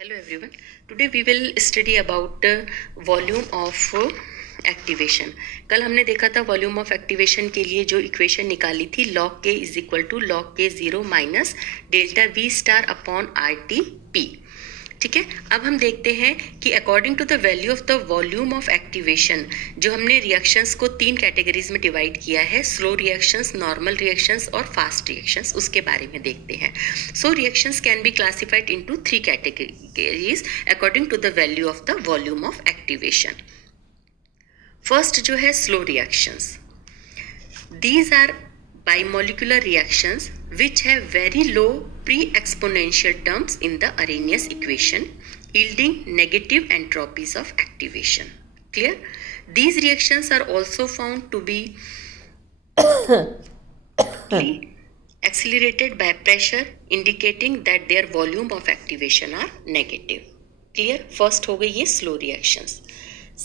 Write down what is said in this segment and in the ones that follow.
Hello everyone. Today we will study about volume of activation. कल हमने देखा था वॉल्यूम ऑफ एक्टिवेशन के लिए जो इक्वेशन निकाली थी लॉग के is equal to log K 0 minus delta V star upon R T P. ठीक है, अब हम देखते हैं कि according to the value of the volume of activation जो हमने रिएक्शंस को 3 कैटेगरीज में डिवाइड किया है, स्लो रिएक्शंस, नॉर्मल रिएक्शंस और फास्ट रिएक्शंस, उसके बारे में देखते हैं. So reactions can be classified into 3 categories according to the value of the volume of activation. First जो है slow reactions. These are bimolecular reactions which have very low pre-exponential terms in the Arrhenius equation, yielding negative entropies of activation. Clear? These reactions are also found to be accelerated by pressure, indicating that their volume of activation are negative. Clear? First हो गई ये slow reactions.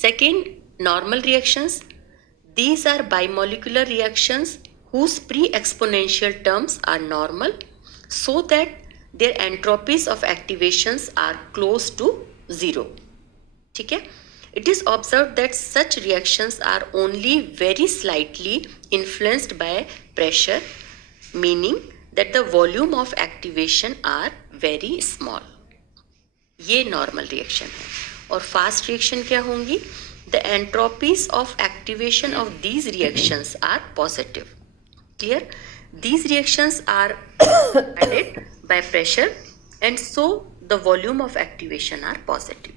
Second, normal reactions. These are bimolecular reactions whose pre-exponential terms are normal so that their entropies of activations are close to zero. ठीक है? It is observed that such reactions are only very slightly influenced by pressure, meaning that the volume of activation are very small. ये normal reaction है. और fast reaction क्या होंगी? The entropies of activation of these reactions are positive. Clear? These reactions are added by pressure and so the volume of activation are positive.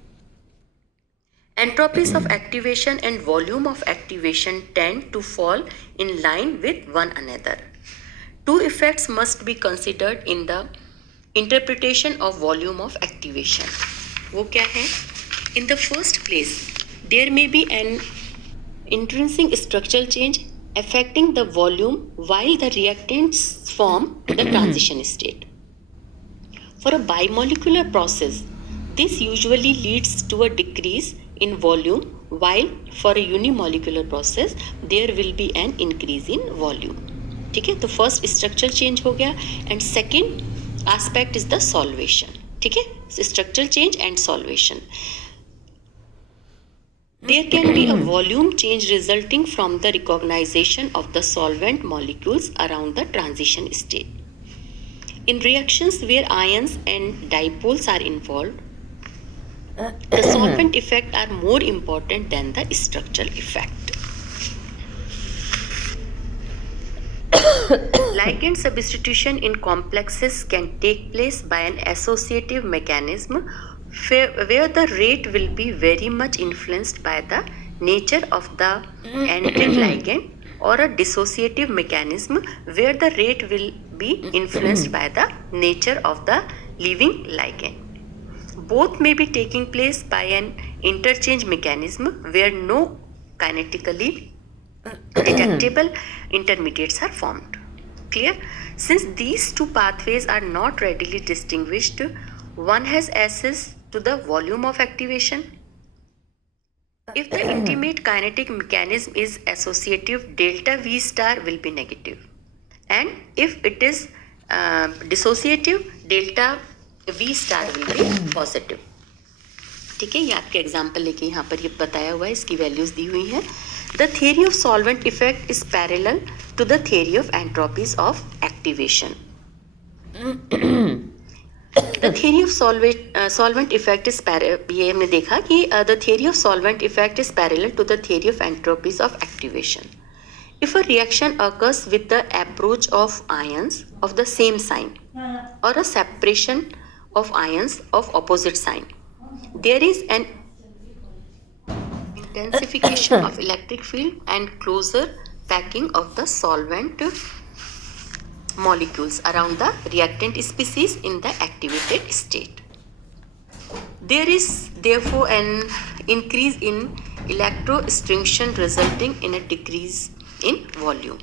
Entropies of activation and volume of activation tend to fall in line with one another. Two effects must be considered in the interpretation of volume of activation. वो क्या है? In the first place, there may be an intrinsic structural change affecting the volume while the reactants form the transition state. For a bimolecular process, this usually leads to a decrease in volume, while for a unimolecular process, there will be an increase in volume. ठीक है, तो first structural change हो गया and second aspect is the solvation. ठीक है, structural change and solvation. There can be a volume change resulting from the recognition of the solvent molecules around the transition state. In reactions where ions and dipoles are involved, the solvent effect are more important than the structural effect. Ligand substitution in complexes can take place by an associative mechanism where the rate will be very much influenced by the nature of the entering ligand, or a dissociative mechanism where the rate will be influenced by the nature of the leaving ligand. Both may be taking place by an interchange mechanism where no kinetically detectable intermediates are formed. Clear? Since these two pathways are not readily distinguished, one has access to the volume of activation. If the intimate kinetic mechanism is associative, delta V star will be negative, and if it is dissociative, delta V star will be positive. ठीक है, ये आपके example लेके यहाँ पर ये बताया हुआ है, इसकी वैल्यूज दी हुई हैं. The theory of solvent effect is parallel to the theory of entropies of activation. The theory of solvent effect is ये हमने देखा कि the theory of solvent effect is parallel to the theory of entropies of activation. If a reaction occurs with the approach of ions of the same sign or a separation of ions of opposite sign, there is an intensification of electric field and closer packing of the solvent molecules around the reactant species in the activated state. There is therefore an increase in electrostringation resulting in a decrease in volume.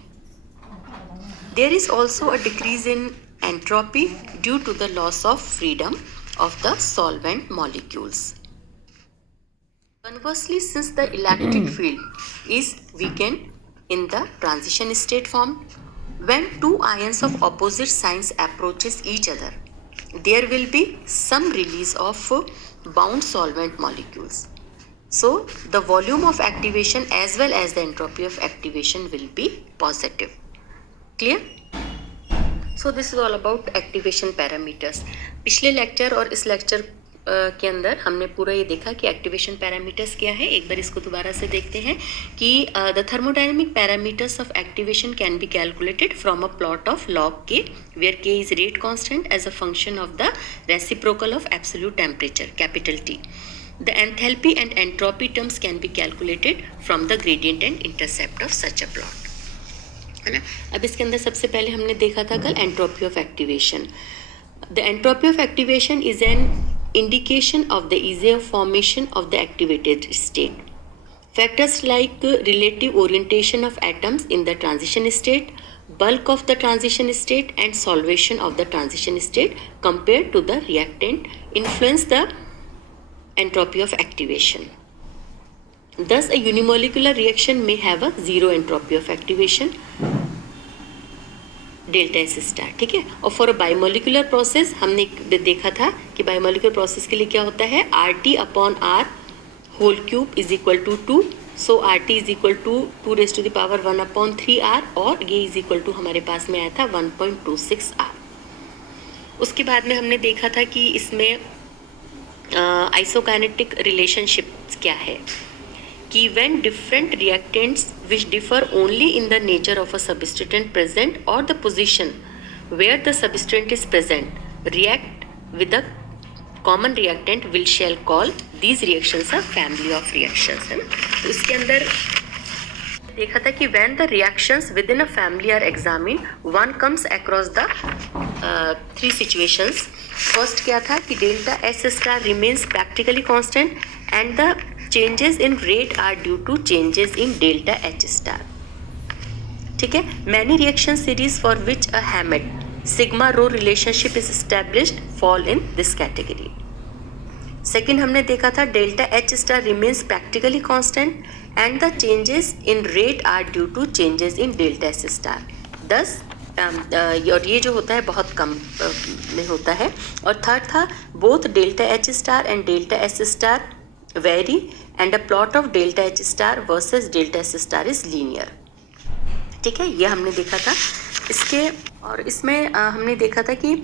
There is also a decrease in entropy due to the loss of freedom of the solvent molecules. Conversely, since the electric field is weakened in the transition state form, when two ions of opposite signs approaches each other, there will be some release of bound solvent molecules. So the volume of activation as well as the entropy of activation will be positive. Clear? So this is all about activation parameters. पिछले lecture और इस lecture के अंदर हमने पूरा ये देखा कि एक्टिवेशन पैरामीटर्स क्या है. एक बार इसको दोबारा से देखते हैं कि the thermodynamic parameters of activation can be calculated from a plot of log k where k is rate constant as a function of the reciprocal of absolute temperature capital T. The enthalpy and entropy terms can be calculated from the gradient and intercept of such a plot. है ना. अब इसके अंदर सबसे पहले हमने देखा था कल entropy of activation. The entropy of activation is an indication of the ease of formation of the activated state. Factors like relative orientation of atoms in the transition state, bulk of the transition state and solvation of the transition state compared to the reactant influence the entropy of activation. Thus, a unimolecular reaction may have a zero entropy of activation, delta S star. ठीक है. और for a biomolecular process हमने देखा था कि biomolecular process के लिए क्या होता है, R T upon R whole cube is equal to 2. So R T is equal to 2 raise to the power 1/3 R और ये इज इक्वल टू हमारे पास में आया था 1.26 आर. उसके बाद में हमने देखा था कि इसमें आइसोकाइनेटिक रिलेशनशिप क्या है कि when different reactants which differ only in the nature of a substituent present or the position where the substituent is present react with a common reactant will shall call these reactions a family of reactions. है ना. तो इसके अंदर देखा था कि when the reactions within a family are examined one comes across the three situations. First क्या था कि delta S star remains practically constant and the changes in rate are due to changes in delta H star. ठीक है. Many reaction series for which a Hammett sigma rho relationship is established fall in this category. Second हमने देखा था delta H star remains practically constant and the changes in rate are due to changes in delta S star. Thus और ये जो होता है बहुत कम में होता है. और थर्ड था both delta H star and delta S star vary and a plot of delta H star versus delta S star is linear. ठीक है. ये हमने देखा था. इसके और इसमें हमने देखा था कि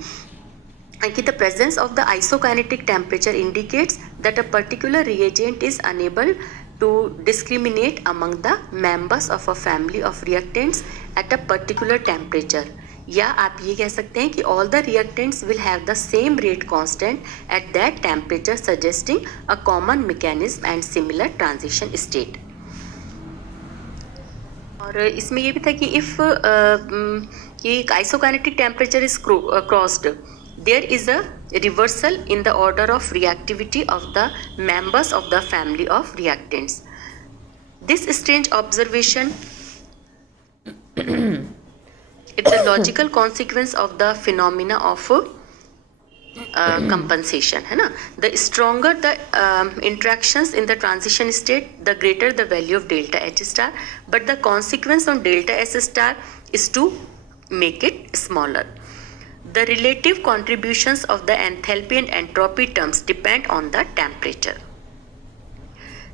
the presence of the isokinetic temperature indicates that a particular reagent is unable to discriminate among the members of a family of reactants at a particular temperature. या आप ये कह सकते हैं कि all the reactants will have the same rate constant at that temperature suggesting a common mechanism and similar transition state. और इसमें ये भी था कि if isokinetic temperature is crossed, there is a reversal in the order of reactivity of the members of the family of reactants. This strange observation it's a logical consequence of the phenomena of compensation. है ना. The stronger the interactions in the transition state, the greater the value of delta H star. But the consequence on delta S star is to make it smaller. The relative contributions of the enthalpy and entropy terms depend on the temperature.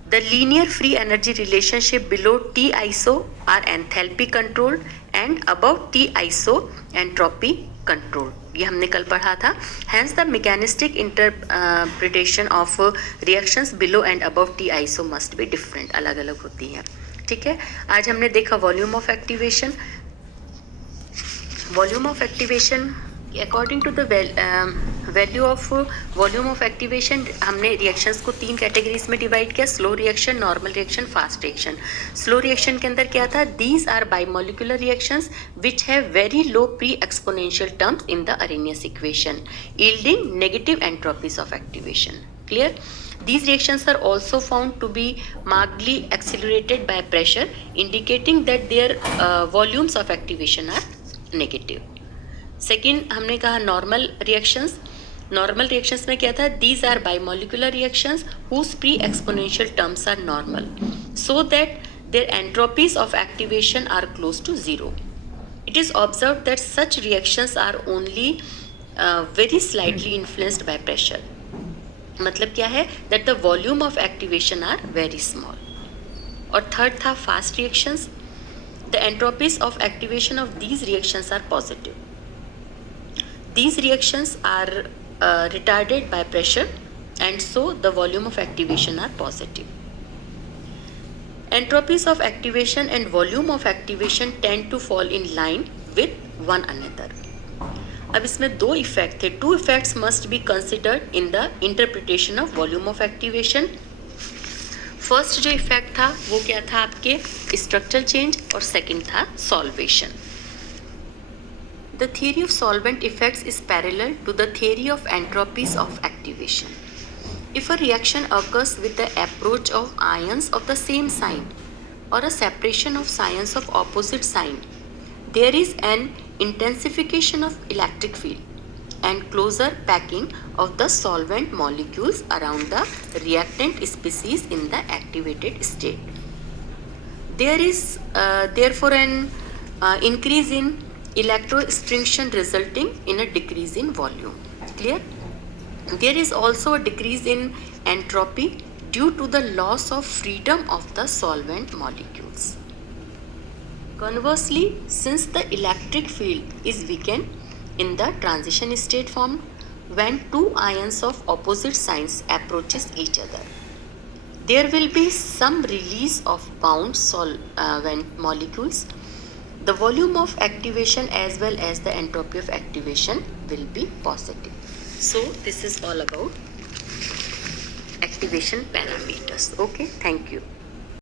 The linear free energy relationship below T iso are enthalpy controlled and above T iso entropy controlled. ये हमने कल पढ़ा था. Hence the mechanistic interpretation of reactions below and above T iso must be different. अलग अलग होती हैं. ठीक है. आज हमने देखा volume of activation. Volume of activation according to the value of volume of activation हमने रिएक्शंस को 3 कैटेगरीज में डिवाइड किया. Slow reaction, normal reaction, fast reaction. Slow reaction के अंदर क्या था, these are biomolecular reactions which have very low pre exponential terms in the Arrhenius equation yielding negative entropies of activation. Clear? These reactions are also found to be markedly accelerated by pressure, indicating that their volumes of activation are negative. Second हमने कहा normal reactions. Normal reactions में क्या था, these are biomolecular reactions whose pre exponential terms are normal so that their entropies of activation are close to 0. It is observed that such reactions are only very slightly influenced by pressure. मतलब क्या है, that the volume of activation are very small. और third था fast reactions. The entropies of activation of these reactions are positive. These reactions are retarded by pressure, and so the volume of activation are positive. Entropies of activation and volume of activation tend to fall in line with one another. अब इसमें दो effect थे. Two effects must be considered in the interpretation of volume of activation. First जो effect था वो क्या था आपके, स्ट्रक्चरल चेंज, और सेकंड था solvation. The theory of solvent effects is parallel to the theory of entropies of activation. If a reaction occurs with the approach of ions of the same sign or a separation of ions of opposite sign, there is an intensification of electric field and closer packing of the solvent molecules around the reactant species in the activated state. There is therefore an increase in electroextinction resulting in a decrease in volume. Clear? There is also a decrease in entropy due to the loss of freedom of the solvent molecules. Conversely, since the electric field is weakened in the transition state formed when two ions of opposite signs approaches each other, there will be some release of bound solvent molecules. The volume of activation as well as the entropy of activation will be positive. So this is all about activation parameters. Okay, thank you.